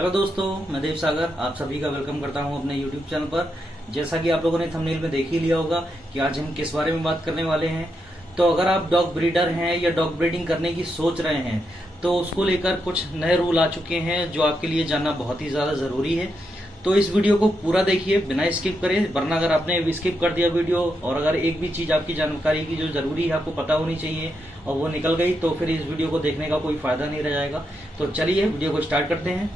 Hello दोस्तों, मैं देव सागर आप सभी का वेलकम करता हूं अपने यूट्यूब चैनल पर। जैसा कि आप लोगों ने थंबनेल में देख ही लिया होगा कि आज हम किस बारे में बात करने वाले हैं। तो अगर आप डॉग ब्रीडर हैं या डॉग ब्रीडिंग करने की सोच रहे हैं तो उसको लेकर कुछ नए रूल आ चुके हैं जो आपके लिए जानना बहुत ही ज़्यादा ज़रूरी है। तो इस वीडियो को पूरा देखिए बिना स्किप करे, वरना अगर आपने स्किप कर दिया वीडियो और अगर एक भी चीज़ आपकी जानकारी की जो ज़रूरी है आपको पता होनी चाहिए और वो निकल गई तो फिर इस वीडियो को देखने का कोई फ़ायदा नहीं रह जाएगा। तो चलिए वीडियो को स्टार्ट करते हैं।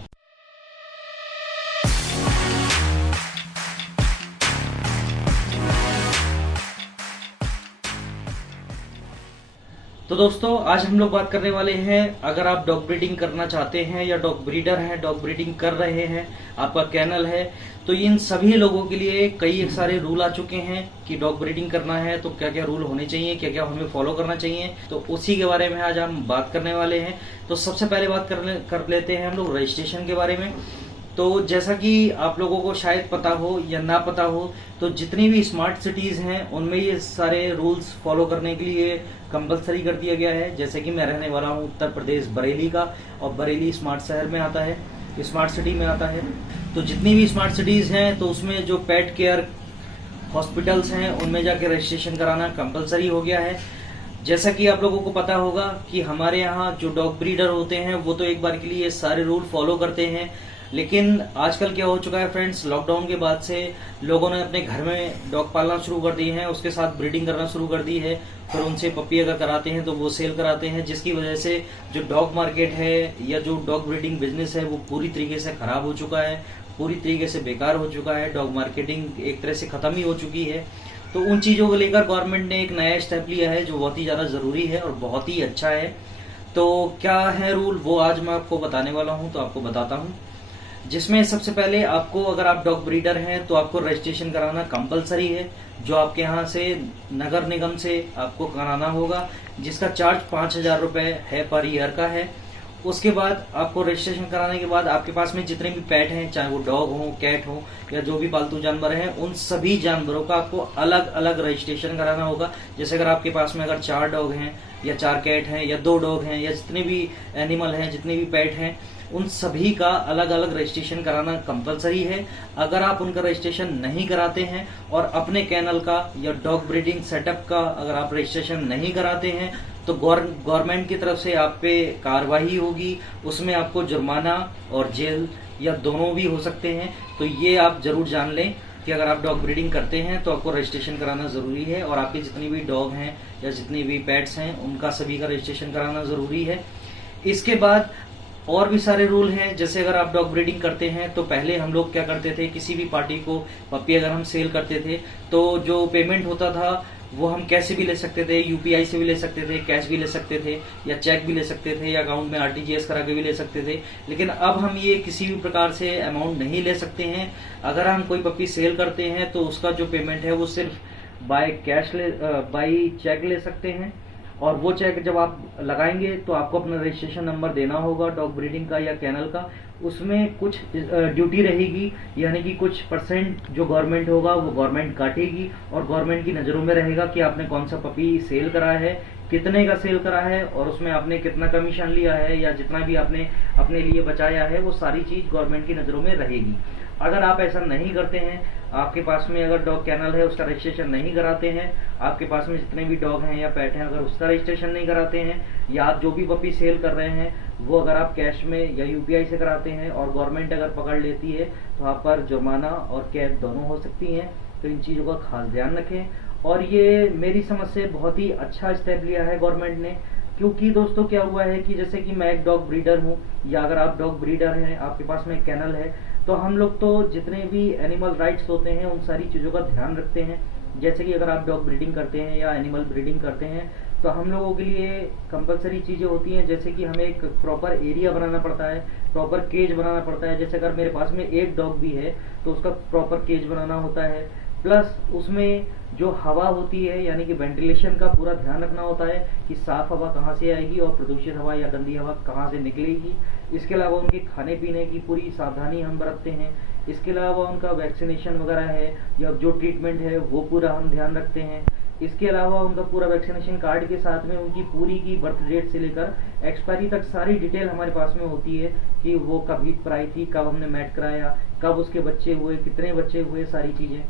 तो दोस्तों आज हम लोग बात करने वाले हैं, अगर आप डॉग ब्रीडिंग करना चाहते हैं या डॉग ब्रीडर हैं, डॉग ब्रीडिंग कर रहे हैं, आपका कैनल है, तो इन सभी लोगों के लिए कई सारे रूल आ चुके हैं कि डॉग ब्रीडिंग करना है तो क्या क्या रूल होने चाहिए, क्या क्या हमें फॉलो करना चाहिए। तो उसी के बारे में आज हम बात करने वाले हैं। तो सबसे पहले बात कर लेते हैं हम लोग रजिस्ट्रेशन के बारे में। तो जैसा कि आप लोगों को शायद पता हो या ना पता हो, तो जितनी भी स्मार्ट सिटीज हैं उनमें ये सारे रूल्स फॉलो करने के लिए कंपलसरी कर दिया गया है। जैसे कि मैं रहने वाला हूँ उत्तर प्रदेश बरेली का, और बरेली स्मार्ट शहर में आता है, स्मार्ट सिटी में आता है। तो जितनी भी स्मार्ट सिटीज हैं तो उसमें जो पेट केयर हॉस्पिटल्स हैं उनमें जाके रजिस्ट्रेशन कराना कंपलसरी हो गया है। जैसा कि आप लोगों को पता होगा कि हमारे यहाँ जो डॉग ब्रीडर होते हैं वो तो एक बार के लिए ये सारे रूल फॉलो करते हैं, लेकिन आजकल क्या हो चुका है फ्रेंड्स, लॉकडाउन के बाद से लोगों ने अपने घर में डॉग पालना शुरू कर दी है, उसके साथ ब्रीडिंग करना शुरू कर दी है। फिर उनसे पप्पी अगर कराते हैं तो वो सेल कराते हैं, जिसकी वजह से जो डॉग मार्केट है या जो डॉग ब्रीडिंग बिजनेस है वो पूरी तरीके से खराब हो चुका है, पूरी तरीके से बेकार हो चुका है। डॉग मार्केटिंग एक तरह से खत्म ही हो चुकी है। तो उन चीज़ों को लेकर गवर्नमेंट ने एक नया स्टेप लिया है जो बहुत ही ज़्यादा ज़रूरी है और बहुत ही अच्छा है। तो क्या है रूल वो आज मैं आपको बताने वाला हूँ, तो आपको बताता हूँ। जिसमें सबसे पहले आपको, अगर आप डॉग ब्रीडर हैं तो आपको रजिस्ट्रेशन कराना कंपलसरी है, जो आपके यहाँ से नगर निगम से आपको कराना होगा, जिसका चार्ज 5,000 रुपये है पर ईयर का है। उसके बाद आपको रजिस्ट्रेशन कराने के बाद आपके पास में जितने भी पेट हैं, चाहे वो डॉग हो, कैट हो या जो भी पालतू जानवर हैं, उन सभी जानवरों का आपको अलग अलग रजिस्ट्रेशन कराना होगा। जैसे अगर आपके पास में अगर 4 डॉग हैं या 4 कैट हैं या 2 डॉग हैं या जितने भी एनिमल हैं, जितने भी पेट हैं, उन सभी का अलग अलग रजिस्ट्रेशन कराना कंपलसरी है। अगर आप उनका रजिस्ट्रेशन नहीं कराते हैं और अपने कैनल का या डॉग ब्रीडिंग सेटअप का अगर आप रजिस्ट्रेशन नहीं कराते हैं तो गवर्नमेंट की तरफ से आप पे कार्रवाई होगी, उसमें आपको जुर्माना और जेल या दोनों भी हो सकते हैं। तो ये आप जरूर जान लें कि अगर आप डॉग ब्रीडिंग करते हैं तो आपको रजिस्ट्रेशन कराना जरूरी है, और आपके जितनी भी डॉग हैं या जितनी भी पेट्स हैं उनका सभी का रजिस्ट्रेशन कराना जरूरी है। इसके बाद और भी सारे रूल हैं। जैसे अगर आप डॉग ब्रीडिंग करते हैं तो पहले हम लोग क्या करते थे, किसी भी पार्टी को पप्पी अगर हम सेल करते थे तो जो पेमेंट होता था वो हम कैसे भी ले सकते थे, यूपीआई से भी ले सकते थे, कैश भी ले सकते थे या चेक भी ले सकते थे या अकाउंट में आरटीजीएस करा के भी ले सकते थे। लेकिन अब हम ये किसी भी प्रकार से अमाउंट नहीं ले सकते हैं। अगर हम कोई पप्पी सेल करते हैं तो उसका जो पेमेंट है वो सिर्फ बाय चेक ले सकते हैं, और वो चेक जब आप लगाएंगे तो आपको अपना रजिस्ट्रेशन नंबर देना होगा डॉग ब्रीडिंग का या कैनल का। उसमें कुछ ड्यूटी रहेगी, यानी कि कुछ परसेंट जो गवर्नमेंट होगा वो गवर्नमेंट काटेगी, और गवर्नमेंट की नज़रों में रहेगा कि आपने कौन सा पपी सेल करा है, कितने का सेल करा है, और उसमें आपने कितना कमीशन लिया है या जितना भी आपने अपने लिए बचाया है, वो सारी चीज़ गवर्नमेंट की नज़रों में रहेगी। अगर आप ऐसा नहीं करते हैं, आपके पास में अगर डॉग कैनल है उसका रजिस्ट्रेशन नहीं कराते हैं, आपके पास में जितने भी डॉग हैं या पेट हैं अगर उसका रजिस्ट्रेशन नहीं कराते हैं, या आप जो भी पपी सेल कर रहे हैं वो अगर आप कैश में या यूपीआई से कराते हैं और गवर्नमेंट अगर पकड़ लेती है तो आप पर जुर्माना और कैद दोनों हो सकती हैं। तो इन चीज़ों का खास ध्यान रखें। और ये मेरी समझ से बहुत ही अच्छा स्टेप लिया है गवर्नमेंट ने, क्योंकि दोस्तों क्या हुआ है कि जैसे कि मैं एक डॉग ब्रीडर हूँ, या अगर आप डॉग ब्रीडर हैं, आपके पास में कैनल है, तो हम लोग तो जितने भी एनिमल राइट्स होते हैं उन सारी चीज़ों का ध्यान रखते हैं। जैसे कि अगर आप डॉग ब्रीडिंग करते हैं या एनिमल ब्रीडिंग करते हैं तो हम लोगों के लिए कंपलसरी चीज़ें होती हैं, जैसे कि हमें एक प्रॉपर एरिया बनाना पड़ता है, प्रॉपर केज बनाना पड़ता है। जैसे अगर मेरे पास में एक डॉग भी है तो उसका प्रॉपर केज बनाना होता है, प्लस उसमें जो हवा होती है यानी कि वेंटिलेशन का पूरा ध्यान रखना होता है कि साफ हवा कहाँ से आएगी और प्रदूषित हवा या गंदी हवा कहाँ से निकलेगी। इसके अलावा उनके खाने पीने की पूरी सावधानी हम बरतते हैं। इसके अलावा उनका वैक्सीनेशन वगैरह है या जो ट्रीटमेंट है वो पूरा हम ध्यान रखते हैं। इसके अलावा उनका पूरा वैक्सीनेशन कार्ड के साथ में उनकी पूरी की बर्थ डेट से लेकर एक्सपायरी तक सारी डिटेल हमारे पास में होती है कि वो कब हीट पर आई थी, कब हमने मैट कराया, कब उसके बच्चे हुए, कितने बच्चे हुए, सारी चीजें।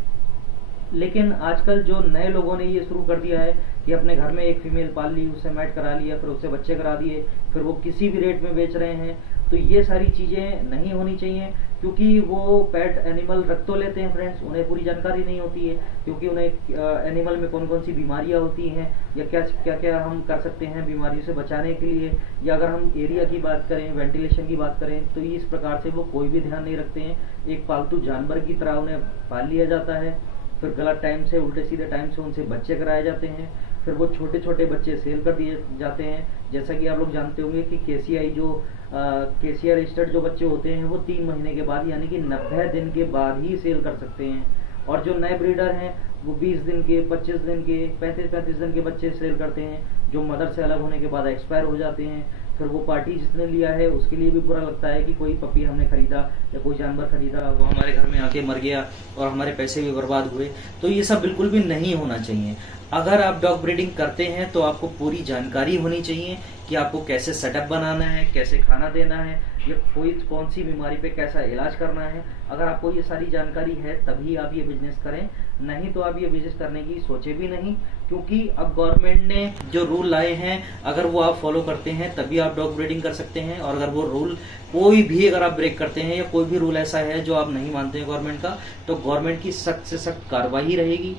लेकिन आजकल जो नए लोगों ने ये शुरू कर दिया है कि अपने घर में एक फीमेल पाल ली, उससे मैट करा लिया, फिर उससे बच्चे करा दिए, फिर वो किसी भी रेट में बेच रहे हैं, तो ये सारी चीजें नहीं होनी चाहिए। क्योंकि वो पेट एनिमल रख तो लेते हैं फ्रेंड्स, उन्हें पूरी जानकारी नहीं होती है, क्योंकि उन्हें एनिमल में कौन कौन सी बीमारियां होती हैं या क्या क्या क्या हम कर सकते हैं बीमारियों से बचाने के लिए। या अगर हम एरिया की बात करें, वेंटिलेशन की बात करें, तो इस प्रकार से वो कोई भी ध्यान नहीं रखते हैं। एक पालतू जानवर की तरह उन्हें पाल लिया जाता है, फिर गलत टाइम से, उल्टे सीधे टाइम से उनसे बच्चे कराए जाते हैं, फिर वो छोटे छोटे बच्चे सेल कर दिए जाते हैं। जैसा कि आप लोग जानते होंगे कि केसीआई जो केसीआई रजिस्टर्ड जो बच्चे होते हैं वो 3 महीने के बाद यानी कि 90 दिन के बाद ही सेल कर सकते हैं, और जो नए ब्रीडर हैं वो 20 दिन के, 25 दिन के, 35 दिन के बच्चे सेल करते हैं, जो मदर से अलग होने के बाद एक्सपायर हो जाते हैं। फिर वो पार्टी जिसने लिया है उसके लिए भी बुरा लगता है कि कोई पपी हमने खरीदा या कोई जानवर खरीदा, वो हमारे घर में आके मर गया और हमारे पैसे भी बर्बाद हुए। तो ये सब बिल्कुल भी नहीं होना चाहिए। अगर आप डॉग ब्रीडिंग करते हैं तो आपको पूरी जानकारी होनी चाहिए कि आपको कैसे सेटअप बनाना है, कैसे खाना देना है, या कोई कौन सी बीमारी पे कैसा इलाज करना है। अगर आपको ये सारी जानकारी है तभी आप ये बिजनेस करें, नहीं तो आप ये बिजनेस करने की सोचे भी नहीं। क्योंकि अब गवर्नमेंट ने जो रूल लाए हैं अगर वो आप फॉलो करते हैं तभी आप डॉग ब्रीडिंग कर सकते हैं, और अगर वो रूल कोई भी अगर आप ब्रेक करते हैं या कोई भी रूल ऐसा है जो आप नहीं मानते हैं गवर्नमेंट का, तो गवर्नमेंट की सख्त से सख्त कार्रवाई रहेगी।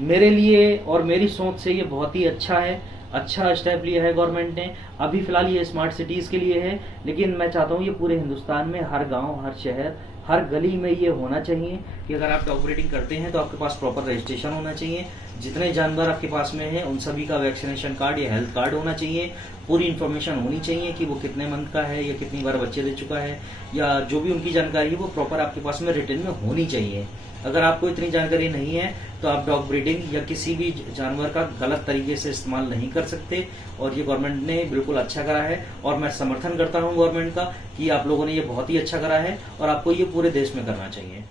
मेरे लिए और मेरी सोच से ये बहुत ही अच्छा है, अच्छा स्टेप लिया है गवर्नमेंट ने। अभी फिलहाल ये स्मार्ट सिटीज के लिए है, लेकिन मैं चाहता हूँ ये पूरे हिंदुस्तान में हर गांव, हर शहर, हर गली में ये होना चाहिए कि अगर आप डॉग ब्रीडिंग करते हैं तो आपके पास प्रॉपर रजिस्ट्रेशन होना चाहिए। जितने जानवर आपके पास में हैं उन सभी का वैक्सीनेशन कार्ड या हेल्थ कार्ड होना चाहिए। पूरी इन्फॉर्मेशन होनी चाहिए कि वो कितने मंथ का है या कितनी बार बच्चे दे चुका है, या जो भी उनकी जानकारी है वो प्रॉपर आपके पास में रिटर्न में होनी चाहिए। अगर आपको इतनी जानकारी नहीं है तो आप डॉग ब्रीडिंग या किसी भी जानवर का गलत तरीके से इस्तेमाल नहीं कर सकते, और ये गवर्नमेंट ने बिल्कुल अच्छा करा है, और मैं समर्थन करता हूँ गवर्नमेंट का कि आप लोगों ने ये बहुत ही अच्छा करा है और आपको ये पूरे देश में करना चाहिए।